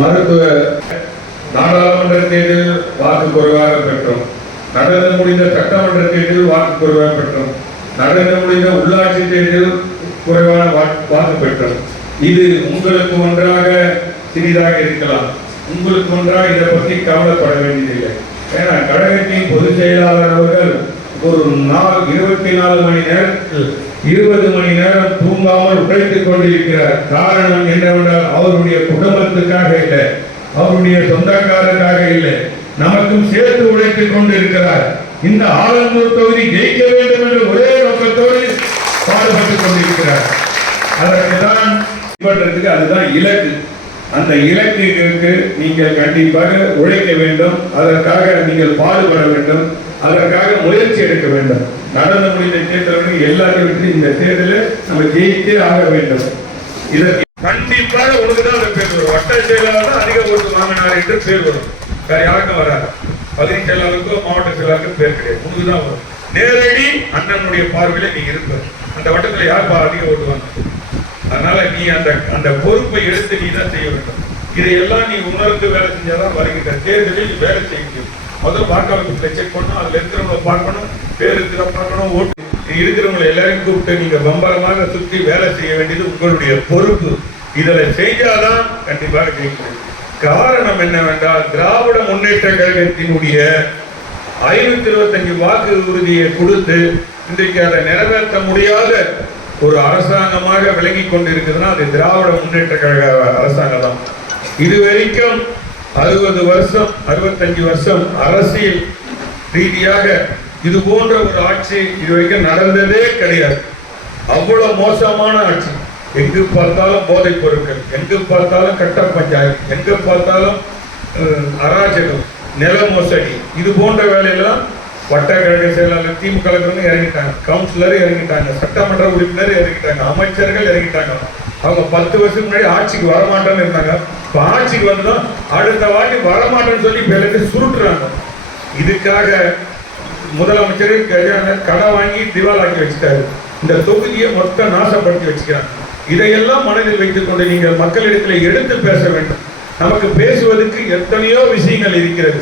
மருத்துவ நாடாளுமன்ற தேர்தலில் வாக்கு குறைவாக பெற்றோம். நடந்து முடிந்த சட்டமன்ற தேர்தலில் வாக்கு குறைவாக பெற்றோம். நடந்து முடிந்த உள்ளாட்சி தேர்தலில் குறைவான வாக்கு பெற்றோம். இது உங்களுக்கு ஒன்றாக சிறிதாக இருக்கலாம். உங்களுக்கு ஒன்றாக இதை பற்றி கவலைப்பட வேண்டியதில்லை. ஏன்னா கழகத்தின் பொதுச் செயலாளர் அவர்கள் ஒரு நாள் இருபத்தி நாலு மணி நேரத்தில் இருபது மணி நேரம் தூங்காமல் உழைத்துக் கொண்டிருக்கிறார். காரணம் என்னவென்றால் அவருடைய குடும்பத்துக்காக இல்லை. அவருடைய சொந்தக்காரருக்காக இல்லை. நமக்கும் சேர்த்து உழைத்துக் கொண்டிருக்கிறார். இந்த ஆலந்தூர் தொகுதி ஜெயிக்க வேண்டும் என்ற ஒரே நோக்கத்தோடு பாடுபட்டுக் கொண்டிருக்கிறார். அதற்கு தான் பண்றதுக்கு அதுதான் இலக்கு. அந்த இலக்கிற்கு நீங்கள் கண்டிப்பாக உழைக்க வேண்டும். அதற்காக நீங்கள் பாடுபட வேண்டும். அதற்காக முயற்சி எடுக்க வேண்டும். நடந்து முடிந்த தேர்தலுடன் எல்லாரையும் விட்டு இந்த தேர்தலில் நம்ம ஜெயித்தே ஆக வேண்டும். இதற்கு கண்டிப்பாக உனக்கு தான் அந்த பேர் வரும். வட்ட செயலாளர் அதிக ஓட்டு வாங்கினார் என்று பேர் வரும். வேற யாருக்கும் வராது. பகுதி செயலாளருக்கோ மாவட்ட செயலாளருக்கும் பேர் கிடையாது. உனக்கு தான் வரும். நேரடி அண்ணனுடைய பார்வையில நீ இருப்ப. அந்த வட்டத்துல யார் பா- அதிக ஓட்டு வாங்க அதனால நீ அந்த அந்த பொறுப்பை எடுத்து நீ தான் செய்ய வேண்டும். இதையெல்லாம் நீ உணர்ந்து வேலை செஞ்சாதான் வருகின்ற தேர்தலில் நீ வேலை செய்யும் முதல் வாக்காளர் செக் பண்ணணும் அதில் இருக்கிறவங்களை பார்க்கணும் பேர் இருக்கிற பார்க்கணும் ஓட்டு. இருக்கிறவங்களை எல்லாரையும் கூப்பிட்டு நீங்க பம்பரமாக சுத்தி வேலை செய்ய வேண்டியது உங்களுடைய பொறுப்பு. இதில் செய்தாதான் கண்டிப்பாக ஜெயிக்க காரணம் என்னவென்றால் திராவிட முன்னேற்ற கழகத்தினுடைய ஐநூத்தி இருபத்தஞ்சு வாக்கு உறுதியை கொடுத்து இன்றைக்கு அதை நிறைவேற்ற முடியாத ஒரு அரசாங்கமாக விளங்கி கொண்டிருக்குதுன்னா அது திராவிட முன்னேற்ற கழக அரசாங்கம் தான் இதுவரைக்கும் அறுபது வருஷம் அறுபத்தஞ்சு வருஷம் அரசியல் ரீதியாக இது போன்ற ஒரு ஆட்சி இதுவரைக்கும் நடந்ததே கிடையாது. அவ்வளவு மோசமான ஆட்சி. எங்கு பார்த்தாலும் போதைப் பொருட்கள் எங்கு பார்த்தாலும் கட்ட பஞ்சாயத்து எங்கு பார்த்தாலும் அராஜகம் நில மோசடி இது போன்ற வேலையெல்லாம் வட்டக்கழக செயலாளர் திமுக இறங்கிட்டாங்க. கவுன்சிலர் இறங்கிட்டாங்க. சட்டமன்ற உறுப்பினர் இறங்கிட்டாங்க. அமைச்சர்கள் இறங்கிட்டாங்க. அவங்க பத்து வருஷத்துக்கு முன்னாடி ஆட்சிக்கு வரமாட்டேன்னு இருந்தாங்க. இப்போ ஆட்சிக்கு வந்தோம் அடுத்த வாட்டி வரமாட்டேன்னு சொல்லி பேருக்கு சுருட்டுறாங்க. இதுக்காக முதலமைச்சர் கஜானர் கடன் வாங்கி திவாலாக்கி வச்சுட்டாரு. இந்த தொகுதியை மொத்தம் நாசப்படுத்தி வச்சுக்கிறாங்க. இதையெல்லாம் மனதில் வைத்துக் கொண்டு நீங்கள் மக்களிடத்தில் எடுத்து பேச வேண்டும். நமக்கு பேசுவதற்கு எத்தனையோ விஷயங்கள் இருக்கிறது.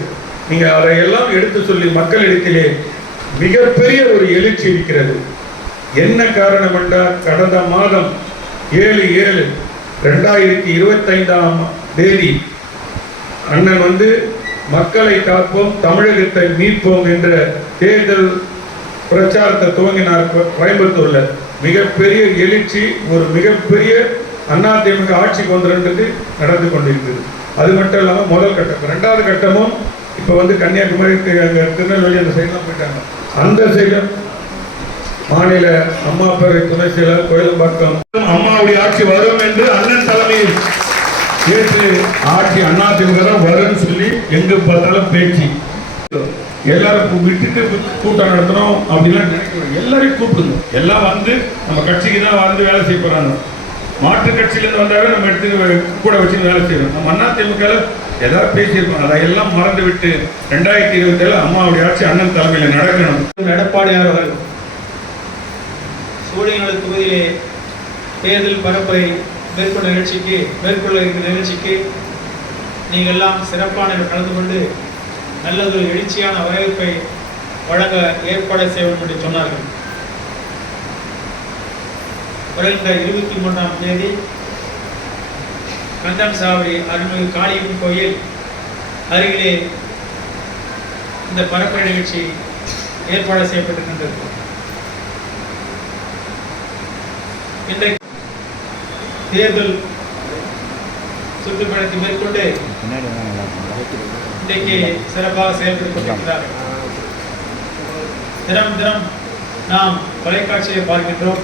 நீங்கள் அதையெல்லாம் எடுத்து சொல்லி மக்களிடத்திலே மிகப்பெரிய ஒரு எழுச்சி இருக்கிறது. என்ன காரணம் என்றால் கடந்த மாதம் ஏழு ஏழு ரெண்டாயிரத்தி இருபத்தைந்தாம் தேதி அண்ணன் வந்து மக்களை காப்போம் தமிழகத்தை மீட்போம் என்ற தேர்தல் பிரச்சாரத்தை துவங்கினார் கோயம்புத்தூர்ல. மிகப்பெரிய எழுச்சி ஒரு மிகப்பெரிய அதிமுக ஆட்சிக்கு வந்துன்றது நடந்து கொண்டிருக்கிறது அது மட்டும் இல்லாமல் முதல் கட்டம் ரெண்டாவது கட்டமும் இப்போ வந்து கன்னியாகுமரி தி- திருநெல்வேலி அந்த சைட்லாம் போயிட்டாங்க. அந்த சைடும் மாநில அம்மா பேரை துணை செயலர் கோயிலம்பாக்கம். அம்மாவுடைய ஆட்சி வரும் என்று அண்ணன் தலைமையில் ஏற்று ஆட்சி அண்ணா தான் வரும்னு சொல்லி எங்க பார்த்தாலும் பேச்சு. எல்லாரும் விட்டுட்டு கூட்டம் நடத்தணும் அப்படிலாம் நினைக்கிறோம் எல்லாரையும் கூப்பிடுங்க. எல்லாம் வந்து நம்ம கட்சிக்கு தான் வந்து வேலை செய்ய போறாங்க. மாற்று கட்சியிலேருந்து வந்தாவே நம்ம எடுத்து கூட வச்சு வேலை செய்வோம் நம்ம அண்ணா திமுக ஏதாவது பேசியிருக்கோம். அதையெல்லாம் மறந்து விட்டு ரெண்டாயிரத்தி இருபத்தி ஏழு அம்மாவுடைய ஆட்சி அண்ணன் தலைமையில் நடக்கணும். எடப்பாடியார் அவர்கள் சூழியநல்லூர் தொகுதியிலே தேர்தல் பரப்பை மேற்கொண்ட நிகழ்ச்சிக்கு மேற்கொள்ள இருக்கிற நிகழ்ச்சிக்கு நீங்கள் எல்லாம் சிறப்பான கலந்து கொண்டு நல்லதொரு எழுச்சியான வரவேற்பை வழங்க ஏற்பாடு செய்ய வேண்டும் என்று சொன்னார்கள். வருகின்ற இருபத்தி மூன்றாம் தேதி கந்தன் சாவடி அருள்மிகு காளியம்மன் கோயில் அருகிலே இந்த பரப்புரை நிகழ்ச்சி ஏற்பாடு செய்யப்பட்டிருக்கின்றது. இன்றைக்கு தேர்தல் சுற்றுப்பயணத்தை மேற்கொண்டு இன்றைக்கு சிறப்பாக செயல்பட்டுக் கொண்டிருக்கிறார். தினம் தினம் நாம் தொலைக்காட்சியை பார்க்கின்றோம்.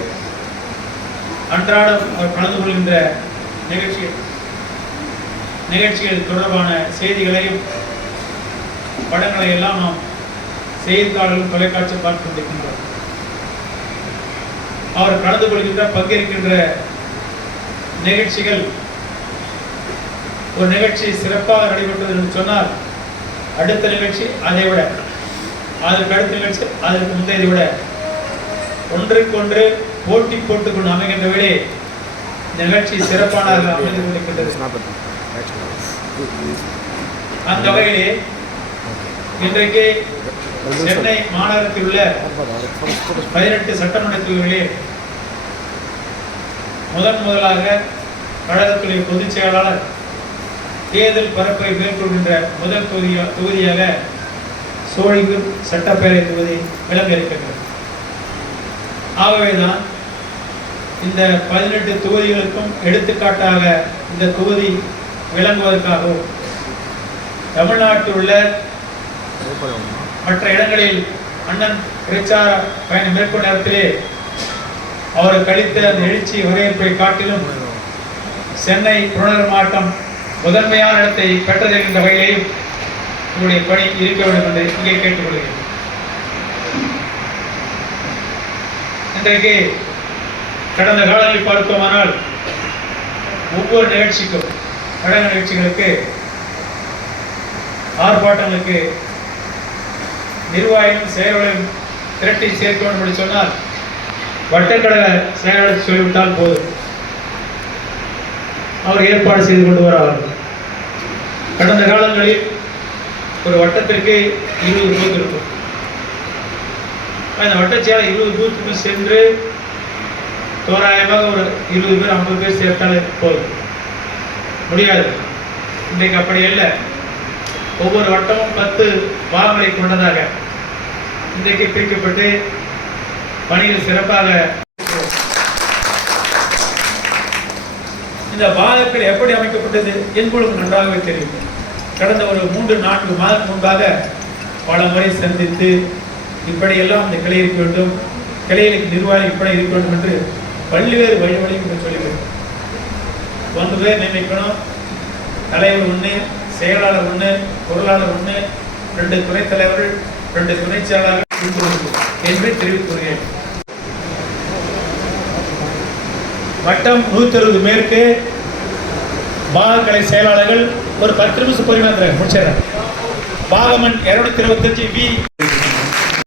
அன்றாடம் அவர் கலந்து கொள்கின்ற நிகழ்ச்சி நிகழ்ச்சிகள் தொடர்பான செய்திகளையும் படங்களை எல்லாம் நாம் செய்தித்தாளர்கள் தொலைக்காட்சி பார்த்து கொண்டிருக்கின்றோம். அவர் கலந்து கொள்கின்ற பங்கேற்கின்ற நிகழ்ச்சிகள் ஒரு நிகழ்ச்சி சிறப்பாக நடைபெற்றது என்று சொன்னால் அடுத்த நிகழ்ச்சி அதை விட அதற்கு அடுத்த நிகழ்ச்சி அதற்கு முந்தையதை விட ஒன்றுக்கொன்று போட்டி போட்டுக்கொண்டு அமைகின்ற வேளை நிகழ்ச்சி சிறப்பானதாக அமைந்து கொண்டிருக்கின்றது அந்த வகையிலே இன்றைக்கு சென்னை மாநகரத்தில் உள்ள பதினெட்டு சட்டமன்ற தொகுதிகளிலே முதன் முதலாக கழகத்துடைய பொதுச் செயலாளர் தேர்தல் பரப்பை மேற்கொள்கின்ற முதல் தொகுதியா தொகுதியாக சோழிங்கர் சட்டப்பேரவை தொகுதி விளங்க இருக்கின்றது. ஆகவேதான் இந்த பதினெட்டு தொகுதிகளுக்கும் எடுத்துக்காட்டாக இந்த தொகுதி விளங்குவதற்காகவும் தமிழ்நாட்டில் உள்ள மற்ற இடங்களில் அண்ணன் பிரச்சார பயணம் மேற்கொண்ட நேரத்திலே அவர் கழித்த அந்த எழுச்சி வரவேற்பை காட்டிலும் சென்னை புறநகர் மாவட்டம் முதன்மையான இடத்தை பெற்றது என்ற வகையிலேயும் உங்களுடைய பணி இருக்க வேண்டும் என்று இங்கே கேட்டுக்கொள்கிறேன். இன்றைக்கு கடந்த காலங்களில் பார்த்தோமானால் ஒவ்வொரு நிகழ்ச்சிக்கும் கழக நிகழ்ச்சிகளுக்கு ஆர்ப்பாட்டங்களுக்கு நிர்வாகம் செயலாளரும் திரட்டி சேர்க்கணும் வேண்டும் என்று சொன்னால் வட்டக்கடக செயலாளர் சொல்லிவிட்டால் போதும். அவர் ஏற்பாடு செய்து கொண்டு வருவார்கள் கடந்த காலங்களில் ஒரு வட்டத்திற்கு இருபது பூத் இருக்கும். அந்த வட்டச்சியால் இருபது பூத்துக்கும் சென்று தோராயமாக ஒரு இருபது பேர் ஐம்பது பேர் சேர்த்தாலே போதும். முடியாது. இன்றைக்கு அப்படி இல்லை. ஒவ்வொரு வட்டமும் பத்து பாகங்களை கொண்டதாக இன்றைக்கு பிரிக்கப்பட்டு பணிகள் சிறப்பாக இந்த பாகங்கள் எப்படி அமைக்கப்பட்டது என்பதும் நன்றாகவே தெரியும். கடந்த ஒரு மூன்று நான்கு மாதம் முன்பாக பல முறை சந்தித்து இப்படியெல்லாம் இந்த கிளை இருக்க வேண்டும். கிளைகளுக்கு நிர்வாகம் இப்படி இருக்க வேண்டும் என்று பல்வேறு வழிவழியும் சொல்லிவிடும். ஒன்று பேர் நியமிக்கணும். தலைவர் ஒன்று செயலாளர் ஒன்று பொருளாளர் ஒன்று ரெண்டு துணைத் தலைவர்கள் ரெண்டு துணைச் செயலாளர்கள் என்று தெரிவித்துள்ளேன். வட்டம் நூத்தி அறுபது மேற்கு பாகக்கலை செயலாளர்கள் ஒரு பத்து நிமிஷம் பொறுமையாக முடிச்சிடறேன். பாகமன் இருநூத்தி இருபத்தஞ்சு பி